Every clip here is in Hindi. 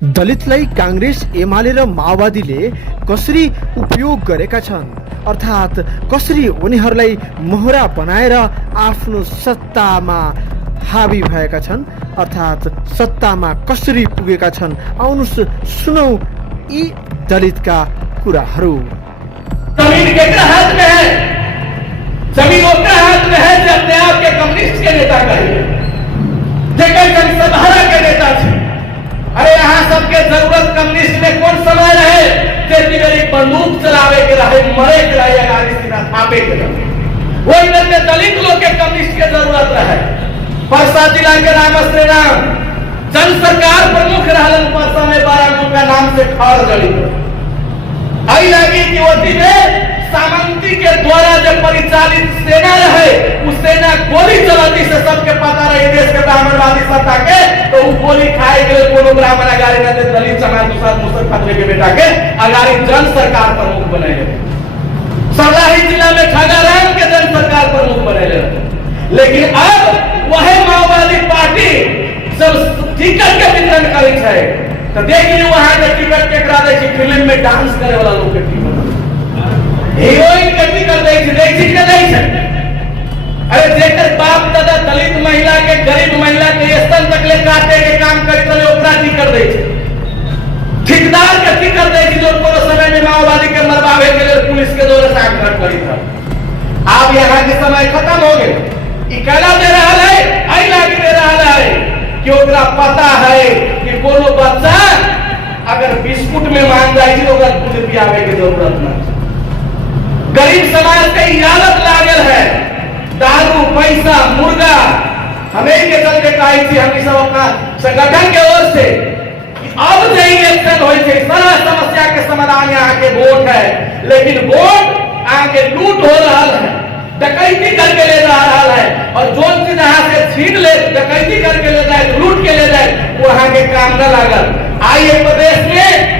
दलितलाई कांग्रेस एमाले र माओवादीले कसरी उपयोग गरेका छन्, अर्थात् कसरी उनीहरूलाई मोहरा बनाएर आफ्नो सत्तामा हावी भएका छन्, अर्थात् सत्तामा कसरी पुगेका छन्। आउनुहोस् सुनौ यी दलितका कुराहरू। जमीन केकरा हाथ में है? जमीन ओकरा हाथ में है जो अपने आप के कम्युनिस्ट के नेता कहिए, जेकर जनसभारा के नेता थे। अरे यहाँ सबके जरूरत कम्युनिस्ट में कौन समय रहे? मेरी बंदूक चलावे के रहे, मरे के रहे, गाड़ी सीना थापे के रहे। वो इधर में दलित लोग के कम्युनिस्ट के जरूरत रहे। परसा जिला के राम श्री राम जन सरकार प्रमुख रहलन। परसा में 12 का नाम से खड़ गली आई लगी कि वही में सामंती के द्वारा जब परिचालित सेना रहे, उस सेना गोली चलाती से सबके पता रहे देश के ब्राह्मणवादी सत्ता के, तो वो गोली खाए के कोनो ब्राह्मण अगाड़ी न दे दलित समाज दूसरा मुसर खतरे के बेटा के अगाड़ी जन सरकार प्रमुख बने रहे। सरलाही जिला में ठगाराम के जन सरकार प्रमुख बने रहे। लेकिन अब वह माओवादी पार्टी जब टिकट के वितरण करे है तो देखिए वहां के टिकट के करा दे फिल्म में डांस करे वाला लोग के टिकट हीरोइन के टिकट दे छै। अरे जेकर बाप दादा दलित महिला के गरीब महिला के स्तन तकले काटे के काम करे तो ओकरा टिकट दे छै। ठेकेदार के टिकट दे छै जो कोनो समय में माओवादी के मरवावे के लिए पुलिस के द्वारा साक्षात करी था। अब यहाँ के समय खत्म हो गए। ई कहला दे रहा है, आई लागी दे रहा है कि ओकरा पता है कि कोनो बच्चा अगर बिस्कुट में मान जाए तो ओकरा दूध पियावे के जरूरत नहीं। गरीब समाज के हालत लागल है, दारू पैसा मुर्गा। हमें के चलते कही थी हम सब अपना संगठन के ओर से अब जो इलेक्शन हो सारा समस्या के समाधान यहाँ के वोट है, लेकिन वोट आगे लूट हो रहा है, डकैती करके ले जा रहा है। और जो चीज यहाँ से छीन ले, डकैती करके ले जाए, लूट के ले जाए, वो वहां के काम न लागल। आइए प्रदेश में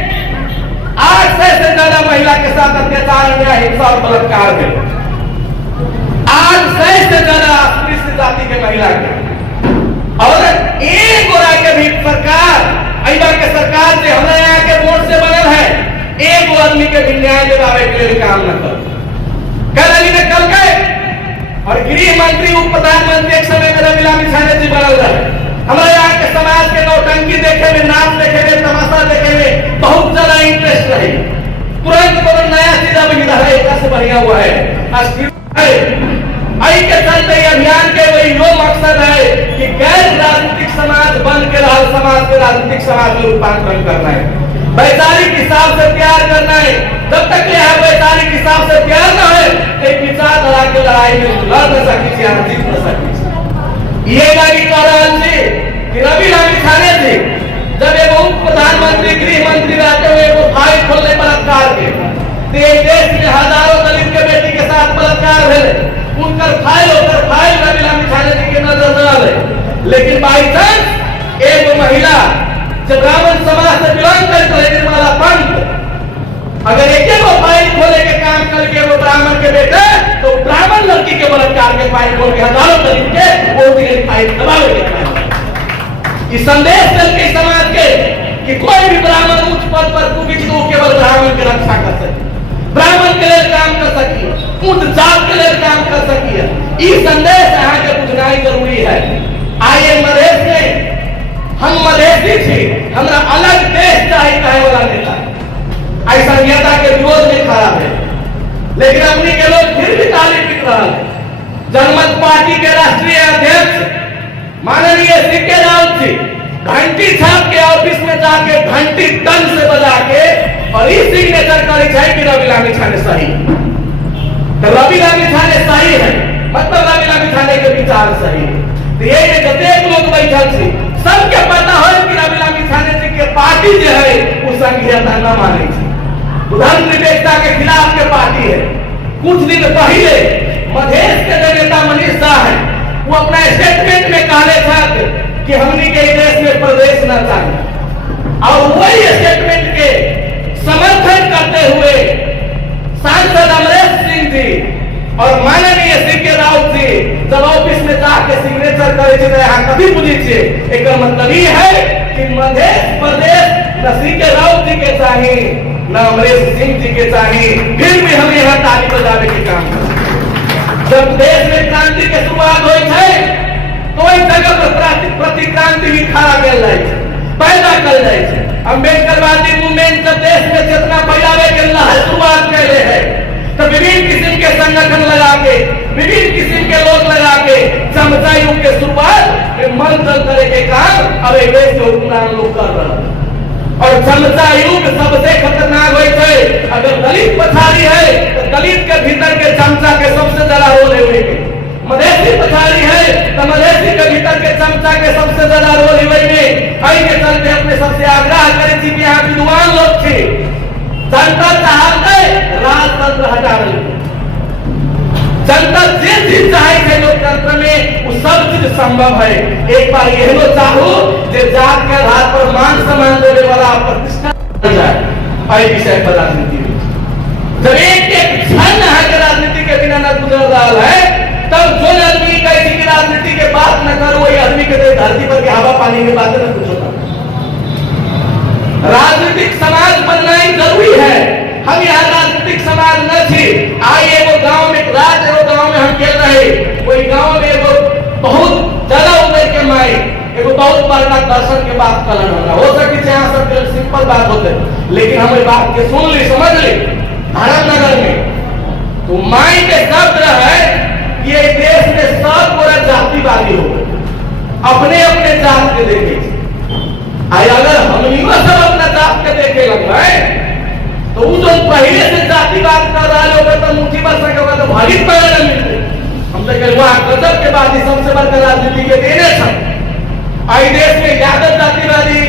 800 से ज्यादा महिला के साथ अत्याचार, हिंसा और बलात्कार है। 800 से ज्यादा अस्पृश्य जाति के महिला के, और एक गोरा के भी सरकार अइबा के सरकार से हमारे यहाँ के वोट से बनल है, एक आदमी के भी न्याय दिलावे के लिए काम न कर। कल अली ने कल गए और गृह मंत्री उप प्रधानमंत्री एक समय में रवि लामी छाने जी बनल रहे। हमारे यहाँ के समाज के नौटंकी देखे में, नाच देखे में, तमाशा देखे में बहुत ज्यादा इंटरेस्ट रहे। तुरंत कोई नया चीज अब इधर है, ऐसा से बढ़िया हुआ है। आई के चलते अभियान के वही यो मकसद है कि गैर राजनीतिक समाज बन के समाज के राजनीतिक समाज में रूपांतरण करना है। वैचारिक हिसाब से प्यार करना है। जब तक यह वैचारिक हिसाब से प्यार न हो, एक विचारधारा के लड़ाई में लड़ न सकी, जीत न सकी। ये गाड़ी कह रहा थी कि रवि लामी छाने थे जब एक उप प्रधानमंत्री गृह मंत्री रहते हुए वो फाइल खोलने बलात्कार के देश में हजारों दलित के बेटी के साथ बलात्कार हुए, उनकर फाइल रवि लामी छाने जी के नजर न आए। लेकिन बाई चांस एक महिला जब ब्राह्मण समाज से बिलोंग करते हैं, निर्मला पंत, अगर एक फाइल खोले के काम करके वो ब्राह्मण के बेटे, तो ब्राह्मण लड़की के बलात्कार के फाइल खोल के हजारों दलित के वो फाइल दबावे के इस संदेश चलते समाज के कि कोई भी ब्राह्मण उच्च पद पर कुपित तो केवल ब्राह्मण की रक्षा कर सके, ब्राह्मण के लिए काम कर सकी, उच्च जात के लिए काम कर सकी। ये संदेश यहाँ के बुझना जरूरी है। आइए मधेश में हम मधेसी थी, हमारा अलग देश चाहिए कहे वाला नेता ऐसा नेता के विरोध में खड़ा है, लेकिन अपनी के लोग फिर भी ताली पीट रहा है। जनमत पार्टी के राष्ट्रीय अध्यक्ष माननीय सीके राउत जी घंटी छाप के ऑफिस में जाके घंटी तन से बजा के और इस सिग्नेचर करे है कि रवि लामी छाने सही। तो रवि लामी छाने सही है मतलब रवि लामी छाने के विचार सही है। तो ये जते लोग बैठल थे सबके पता हो कि रवि लामी छाने जी के पार्टी जो है वो संघीयता न माने थी, धर्म निरपेक्षता के खिलाफ के पार्टी है। कुछ दिन पहले मधेश के जो नेता मनीष शाह है वो अपना स्टेटमेंट में कहले था कि हमनी के देश में प्रदेश न चाहिए, और वही स्टेटमेंट के समर्थन करते हुए सांसद अमरेश सिंह जी और माननीय सीके राउत जी जब ऑफिस में जाके सिग्नेचर करे यहाँ कभी बुझी एक मतलब ये है कि मध्य प्रदेश न सीके राउत जी के चाहिए, न अमरेश सिंह जी के चाहिए, फिर भी हम यहाँ ताली बजावे के काम करें। जब देश में क्रांति के शुरुआत हुई है तो एक जगह पर प्रतिक्रांति भी खड़ा कर जाए, पैदा कर जाए। अम्बेडकरवादी मूवमेंट जब देश में चेतना फैलावे के शुरुआत कर रहे हैं तो विभिन्न किस्म के संगठन लगा के, विभिन्न किस्म के लोग लगा के चमचा युग के शुरुआत में मंथन करे के काम अब देश के हुक्मरान लोग कर रहे हैं। और चमचा युग सबसे खतरनाक होई है। अगर दलित पछाड़ी है तो दलित के भीतर के चमचा के सबसे ज्यादा रोल है। मधेसी पछाड़ी है तो मधेसी के भीतर के चमचा के सबसे ज्यादा रोल है। आई के चलते अपने सबसे आग्रह करे थी कि यहाँ विद्वान लोग थे, जनता चाहते राजतंत्र हटा रही, जनता जे चीज चाहे थे लोकतंत्र में वो सब चीज संभव है। एक बार यह लो चाहो जे जात के आधार पर मान सम्मान देने वाला प्रतिष्ठा जाए। आई विषय पर राजनीति जब एक क्षण यहाँ के राजनीति के बिना न गुजर रहा है तब जो आदमी कहे कि राजनीति के बात न करो वही आदमी के धरती पर के हवा पानी की बातें न कुछ होता। राजनीतिक समाज बनना ही जरूरी है। हम यहाँ राजनीतिक समाज न थे। आइए वो गांव में राज वो गांव में हम खेल रहे, वही गांव में वो बहुत ज्यादा उम्र के माई एगो बहुत बड़ा दर्शन के बाद कलन होगा। हो सकती है यहाँ सब सिंपल बात होते, लेकिन हम बात के सुन ली समझ ली। धर्मनगर में तो माई के शब्द है कि ये देश में सब पूरा जातिवादी हो गए, अपने अपने जात के देखे। अगर हम सब अपना जात के देखे लग रहे तो वो जो पहले से जातिवाद कर रहा है तो मुट्ठी बस तो भारी पैदा न मिलते। हम तो कहे वहां गजब के बाद सबसे बड़का राजनीति के देने आई देश में यादव जातिवादी,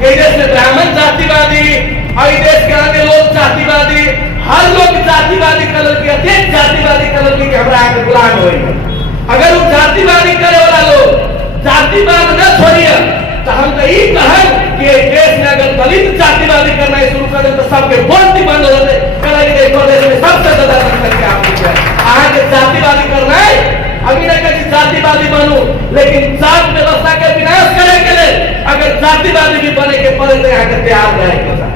ये देश में ब्राह्मण जातिवादी, आई देश के अन्य लोग जातिवादी, हर लोग जातिवादी कलर की अधिक जातिवादी कलर की हमारा आगे गुलाम हो। अगर वो जातिवादी करे वाला लोग जातिवाद न छोड़िए तो हम तो ये कहें कि देश में अगर दलित जातिवादी करना शुरू कर दे तो सबके वोट ही बंद हो जाते। प्रदेश में सबसे ज्यादा संख्या आपके जातिवादी करना है। अभी न कहीं जातिवादी बनू, लेकिन जात व्यवस्था के विनाश करे के लिए अगर जातिवादी भी बने के पड़े तो यहाँ के तैयार रहेगा,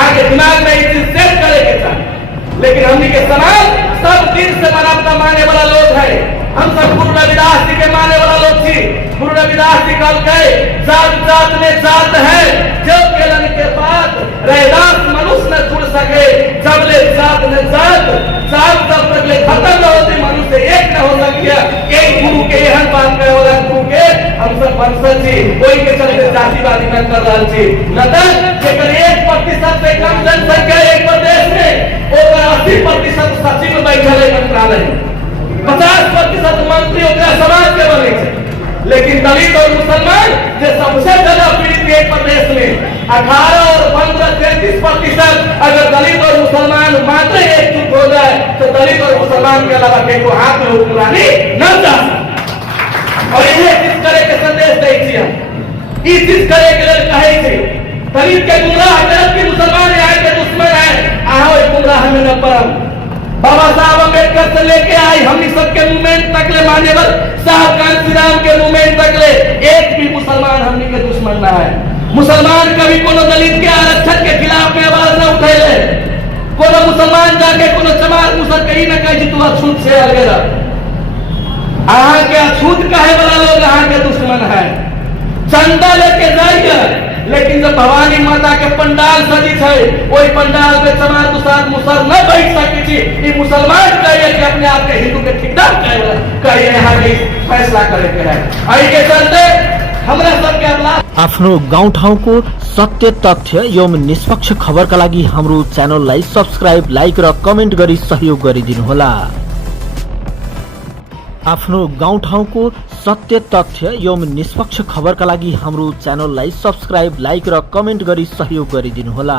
आगे दिमाग में इस चीज सेट करे के चाहिए। लेकिन हमने के समाज सब दिन से मानवता मानने वाला लोग है। हम सब गुरु रविदास जी के मानने वाला लोग थी। गुरु रविदास जी कल कहे जात जात में जात है, जब केलन के बाद रैदास मनुष्य न जुड़ सके, जब ले जात न जात जात जब तक ले खत्म न होती मनुष्य एक न हो सकिया। एक गुरु के यह बात कहे वाला गुरु के हम सब वंशज थी, कोई के चलते जातिवादी न कर रहा थी। न केवल 1% से कम जनसंख्या एक प्रदेश में 80% सचिव बैठल है मंत्रालय, 50% मंत्री समाज के बने थे। लेकिन दलित और मुसलमान जो सबसे ज्यादा पीड़ित एक प्रदेश में 18 और 15 33% अगर दलित और मुसलमान मात्र एकजुट हो जाए तो दलित और मुसलमान के अलावा के को हाथ में हुक्मरानी न जा सकती। और ये चीज करे के संदेश दै छी, इस चीज करे के लिए कहे थे दलित के गुमराह जब की मुसलमान यहाँ के दुश्मन है, आओ गुमराह में न पड़म। बाबा साहब अम्बेडकर से लेके आई हमने सबके मूवमेंट तक ले माने साहब कांशीराम के मूवमेंट तक ले एक भी मुसलमान हमने के दुश्मन ना है। मुसलमान कभी कोनो दलित के आरक्षण के खिलाफ में आवाज न उठेले, कोनो मुसलमान जाके कोनो चमार मुसल कहीं न कहीं तू अछूत से अलगेरा। अहाँ के अछूत कहे वाला लोग अहाँ के दुश्मन है। चंदा लेके जाइए, लेकिन जब भवानी माता के पंडाल सजी है वही पंडाल में चमार दुसार मुसल न बैठ सकी थी। ये मुसलमान कहिए कि अपने आप के हिंदू के ठिकदार कहिए यहाँ के फैसला करे के है। आई के चलते हमरा सबके अवला आफ्नो गाउँठाउँको सत्य तथ्य एवं निष्पक्ष खबरका लागि हाम्रो च्यानललाई सब्स्क्राइब, लाइक र कमेन्ट गरी सहयोग गरिदिनुहोला। आफ्नो गाउँठाउँको सत्य तथ्य एवं निष्पक्ष खबरका लागि हाम्रो च्यानललाई सब्स्क्राइब, लाइक र कमेन्ट गरी सहयोग गरिदिनुहोला।